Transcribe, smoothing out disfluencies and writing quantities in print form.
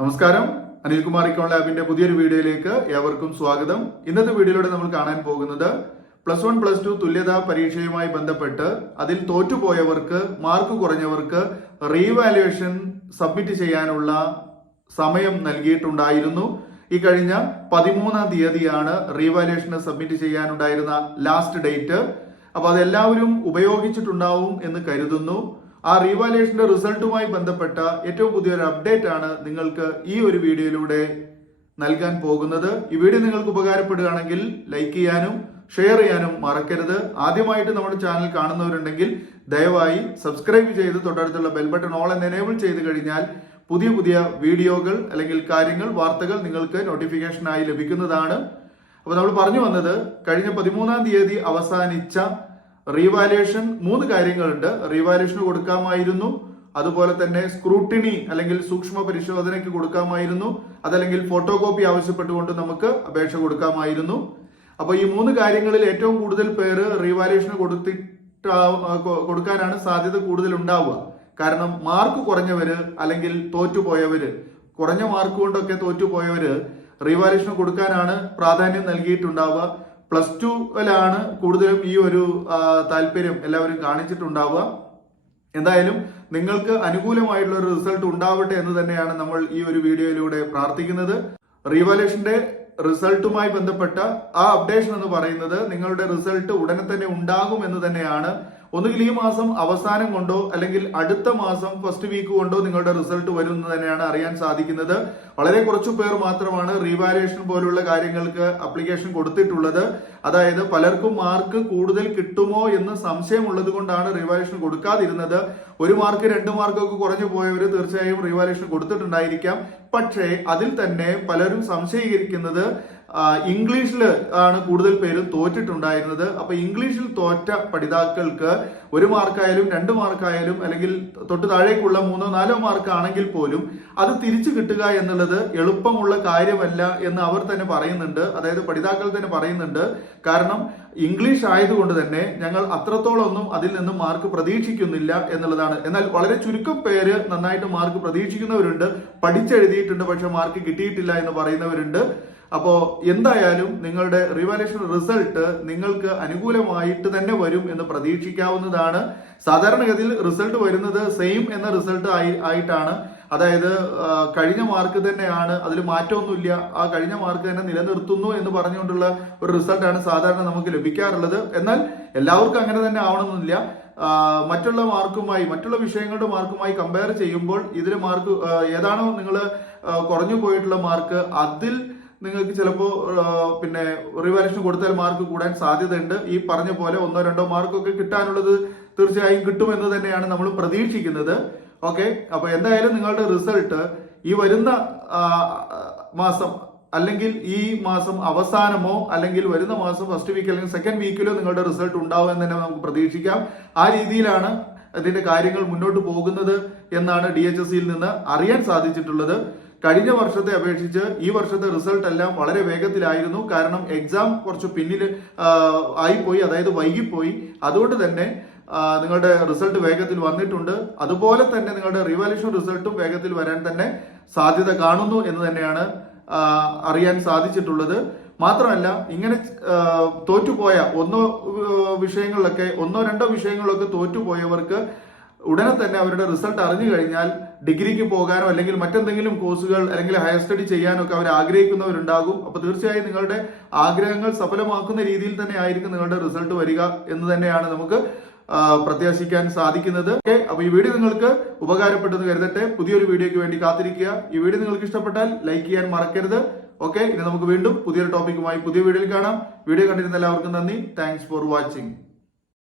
നമസ്കാരം, അനിൽകുമാർ ഇക്കോൺ ലാബിന്റെ പുതിയൊരു വീഡിയോയിലേക്ക് ഏവർക്കും സ്വാഗതം. ഇന്നത്തെ വീഡിയോയിലൂടെ നമ്മൾ കാണാൻ പോകുന്നത് +1 +2 തുല്യതാ പരീക്ഷയുമായി ബന്ധപ്പെട്ട് അതിൽ തോറ്റുപോയവർക്ക്, മാർക്ക് കുറഞ്ഞവർക്ക് റീവാലുവേഷൻ സബ്മിറ്റ് ചെയ്യാനുള്ള സമയം നൽകിയിട്ടുണ്ടായിരുന്നു. ഈ കഴിഞ്ഞ 13-ാം തീയതിയാണ് റീവാലുവേഷന് സബ്മിറ്റ് ചെയ്യാനുണ്ടായിരുന്ന ലാസ്റ്റ് ഡേറ്റ്. അപ്പോൾ അതെല്ലാവരും ഉപയോഗിച്ചിട്ടുണ്ടാവും എന്ന് കരുതുന്നു. ആ റീവാലുവേഷന്റെ റിസൾട്ടുമായി ബന്ധപ്പെട്ട ഏറ്റവും പുതിയൊരു അപ്ഡേറ്റ് ആണ് നിങ്ങൾക്ക് ഈ ഒരു വീഡിയോയിലൂടെ നൽകാൻ പോകുന്നത്. ഈ വീഡിയോ നിങ്ങൾക്ക് ഉപകാരപ്പെടുകയാണെങ്കിൽ ലൈക്ക് ചെയ്യാനും ഷെയർ ചെയ്യാനും മറക്കരുത്. ആദ്യമായിട്ട് നമ്മുടെ ചാനൽ കാണുന്നവരുണ്ടെങ്കിൽ ദയവായി സബ്സ്ക്രൈബ് ചെയ്ത് തൊട്ടടുത്തുള്ള ബെൽ ബട്ടൺ ഓൾ എന്ന് എനേബിൾ ചെയ്ത് കഴിഞ്ഞാൽ പുതിയ പുതിയ വീഡിയോകൾ അല്ലെങ്കിൽ കാര്യങ്ങൾ, വാർത്തകൾ നിങ്ങൾക്ക് നോട്ടിഫിക്കേഷനായി ലഭിക്കുന്നതാണ്. അപ്പോൾ നമ്മൾ പറഞ്ഞു വന്നത്, കഴിഞ്ഞ 13-ാം തീയതി അവസാനിച്ച റീവാലുവേഷൻ 3 കാര്യങ്ങളുണ്ട്. റീവാലുവേഷന് കൊടുക്കാമായിരുന്നു, അതുപോലെ തന്നെ സ്ക്രൂട്ടിനി അല്ലെങ്കിൽ സൂക്ഷ്മ പരിശോധനയ്ക്ക് കൊടുക്കാമായിരുന്നു, അതല്ലെങ്കിൽ ഫോട്ടോ കോപ്പി ആവശ്യപ്പെട്ടുകൊണ്ട് നമുക്ക് അപേക്ഷ കൊടുക്കാമായിരുന്നു. അപ്പോൾ ഈ 3 കാര്യങ്ങളിൽ ഏറ്റവും കൂടുതൽ പേര് റീവാലുവേഷന് കൊടുക്കാനാണ് സാധ്യത കൂടുതൽ ഉണ്ടാവുക. കാരണം മാർക്ക് കുറഞ്ഞവര് അല്ലെങ്കിൽ തോറ്റുപോയവര്, കുറഞ്ഞ മാർക്ക് കൊണ്ടൊക്കെ തോറ്റുപോയവര് റീവാലുവേഷന് കൊടുക്കാനാണ് പ്രാധാന്യം നൽകിയിട്ടുണ്ടാവുക. +2-ലാണ് കൂടുതലും ഈ ഒരു താല്പര്യം എല്ലാവരും കാണിച്ചിട്ടുണ്ടാവുക. എന്തായാലും നിങ്ങൾക്ക് അനുകൂലമായിട്ടുള്ള ഒരു റിസൾട്ട് ഉണ്ടാവട്ടെ എന്ന് തന്നെയാണ് നമ്മൾ ഈ ഒരു വീഡിയോയിലൂടെ പ്രാർത്ഥിക്കുന്നത്. റീവാലുവേഷന്റെ റിസൾട്ടുമായി ബന്ധപ്പെട്ട ആ അപ്ഡേഷൻ എന്ന് പറയുന്നത് നിങ്ങളുടെ റിസൾട്ട് ഉടനെ തന്നെ ഉണ്ടാകും എന്ന് തന്നെയാണ്. ഒന്നുകിൽ ഈ മാസം അവസാനം കൊണ്ടോ അല്ലെങ്കിൽ അടുത്ത മാസം ഫസ്റ്റ് വീക്ക് കൊണ്ടോ നിങ്ങളുടെ റിസൾട്ട് വരും എന്ന് തന്നെയാണ് അറിയാൻ സാധിക്കുന്നത്. വളരെ കുറച്ചു പേർ മാത്രമാണ് റീവാലുവേഷൻ പോലുള്ള കാര്യങ്ങൾക്ക് അപ്ലിക്കേഷൻ കൊടുത്തിട്ടുള്ളത്. അതായത് പലർക്കും മാർക്ക് കൂടുതൽ കിട്ടുമോ എന്ന് സംശയമുള്ളത് കൊണ്ടാണ് റീവാലുവേഷൻ കൊടുക്കാതിരുന്നത്. 1 മാർക്ക് 2 മാർക്കൊക്കെ കുറഞ്ഞു പോയവർ തീർച്ചയായും റീവാലുവേഷൻ കൊടുത്തിട്ടുണ്ടായിരിക്കാം. പക്ഷേ അതിൽ തന്നെ പലരും സംശയിക്കുന്നത് ഇംഗ്ലീഷിൽ ആണ് കൂടുതൽ പേരും തോറ്റിട്ടുണ്ടായിരുന്നത്. അപ്പൊ ഇംഗ്ലീഷിൽ തോറ്റ പഠിതാക്കൾക്ക് 1 മാർക്കായാലും 2 മാർക്കായാലും അല്ലെങ്കിൽ തൊട്ട് താഴേക്കുള്ള 3-4 മാർക്ക് ആണെങ്കിൽ പോലും അത് തിരിച്ചു കിട്ടുക എന്നുള്ളത് എളുപ്പമുള്ള കാര്യമല്ല എന്ന് അവർ തന്നെ പറയുന്നുണ്ട്. അതായത് പഠിതാക്കൾ തന്നെ പറയുന്നുണ്ട്. കാരണം ഇംഗ്ലീഷ് ആയതുകൊണ്ട് തന്നെ ഞങ്ങൾ അത്രത്തോളമൊന്നും അതിൽ നിന്നും മാർക്ക് പ്രതീക്ഷിക്കുന്നില്ല എന്നുള്ളതാണ്. എന്നാൽ വളരെ ചുരുക്കം പേര് നന്നായിട്ട് മാർക്ക് പ്രതീക്ഷിക്കുന്നവരുണ്ട്, പഠിച്ചെഴുതിയിട്ടുണ്ട് പക്ഷെ മാർക്ക് കിട്ടിയിട്ടില്ല എന്ന് പറയുന്നവരുണ്ട്. അപ്പോ എന്തായാലും നിങ്ങളുടെ റീവാലുവേഷൻ റിസൾട്ട് നിങ്ങൾക്ക് അനുകൂലമായിട്ട് തന്നെ വരും എന്ന് പ്രതീക്ഷിക്കാവുന്നതാണ്. സാധാരണഗതിയിൽ റിസൾട്ട് വരുന്നത് സെയിം എന്ന റിസൾട്ട് ആയിട്ടാണ്. അതായത് കഴിഞ്ഞ മാർക്ക് തന്നെയാണ്, അതിൽ മാറ്റമൊന്നുമില്ല, ആ കഴിഞ്ഞ മാർക്ക് തന്നെ നിലനിർത്തുന്നു എന്ന് പറഞ്ഞുകൊണ്ടുള്ള ഒരു റിസൾട്ടാണ് സാധാരണ നമുക്ക് ലഭിക്കാറുള്ളത്. എന്നാൽ എല്ലാവർക്കും അങ്ങനെ തന്നെ ആവണമെന്നില്ല. മറ്റുള്ള വിഷയങ്ങളുടെ മാർക്കുമായി കമ്പയർ ചെയ്യുമ്പോൾ ഇതിൽ മാർക്ക് ഏതാണോ നിങ്ങൾ കുറഞ്ഞു പോയിട്ടുള്ള മാർക്ക്, അതിൽ നിങ്ങൾക്ക് ചിലപ്പോൾ റീവാലുവേഷൻ കൊടുത്താൽ മാർക്ക് കൂടാൻ സാധ്യതയുണ്ട്. ഈ പറഞ്ഞ പോലെ 1-2 മാർക്കൊക്കെ കിട്ടാനുള്ളത് തീർച്ചയായും കിട്ടുമെന്ന് തന്നെയാണ് നമ്മൾ പ്രതീക്ഷിക്കുന്നത്. ഓക്കെ, അപ്പൊ എന്തായാലും നിങ്ങളുടെ റിസൾട്ട് ഈ വരുന്ന മാസം അല്ലെങ്കിൽ ഈ മാസം അവസാനമോ അല്ലെങ്കിൽ വരുന്ന മാസം ഫസ്റ്റ് വീക്ക് അല്ലെങ്കിൽ സെക്കൻഡ് വീക്കിലോ നിങ്ങളുടെ റിസൾട്ട് ഉണ്ടാവും എന്ന് തന്നെ നമുക്ക് പ്രതീക്ഷിക്കാം. ആ രീതിയിലാണ് ഇതിന്റെ കാര്യങ്ങൾ മുന്നോട്ട് പോകുന്നത് എന്നാണ് DHSCയിൽ നിന്ന് അറിയാൻ സാധിച്ചിട്ടുള്ളത്. കഴിഞ്ഞ വർഷത്തെ അപേക്ഷിച്ച് ഈ വർഷത്തെ റിസൾട്ട് എല്ലാം വളരെ വേഗത്തിലായിരുന്നു. കാരണം എക്സാം കുറച്ച് പിന്നിൽ ആയിപ്പോയി, അതായത് വൈകിപ്പോയി. അതുകൊണ്ട് തന്നെ നിങ്ങളുടെ റിസൾട്ട് വേഗത്തിൽ വന്നിട്ടുണ്ട്. അതുപോലെ തന്നെ നിങ്ങളുടെ റീവാലുവേഷൻ റിസൾട്ടും വേഗത്തിൽ വരാൻ തന്നെ സാധ്യത കാണുന്നു എന്ന് തന്നെയാണ് അറിയാൻ സാധിച്ചിട്ടുള്ളത്. മാത്രമല്ല, ഇങ്ങനെ തോറ്റുപോയ 1-2 വിഷയങ്ങളിലൊക്കെ തോറ്റുപോയവർക്ക് ഉടനെ തന്നെ അവരുടെ റിസൾട്ട് അറിഞ്ഞു കഴിഞ്ഞാൽ ഡിഗ്രിക്ക് പോകാനോ അല്ലെങ്കിൽ മറ്റെന്തെങ്കിലും കോഴ്സുകൾ അല്ലെങ്കിൽ ഹയർ സ്റ്റഡി ചെയ്യാനോ ഒക്കെ അവർ ആഗ്രഹിക്കുന്നവരുണ്ടാകും. അപ്പൊ തീർച്ചയായും നിങ്ങളുടെ ആഗ്രഹങ്ങൾ സഫലമാക്കുന്ന രീതിയിൽ തന്നെ ആയിരിക്കും നിങ്ങളുടെ റിസൾട്ട് വരിക എന്ന് തന്നെയാണ് നമുക്ക് പ്രത്യാശിക്കാൻ സാധിക്കുന്നത്. അപ്പൊ ഈ വീഡിയോ നിങ്ങൾക്ക് ഉപകാരപ്പെട്ടെന്ന് കരുതട്ടെ. പുതിയൊരു വീഡിയോയ്ക്ക് വേണ്ടി കാത്തിരിക്കുക. ഈ വീഡിയോ നിങ്ങൾക്ക് ഇഷ്ടപ്പെട്ടാൽ ലൈക്ക് ചെയ്യാൻ മറക്കരുത്. ഓക്കെ, ഇനി നമുക്ക് വീണ്ടും പുതിയൊരു ടോപ്പിക്കുമായി പുതിയ വീഡിയോയിൽ കാണാം. വീഡിയോ കണ്ടിരുന്ന എല്ലാവർക്കും നന്ദി. Thanks for watching.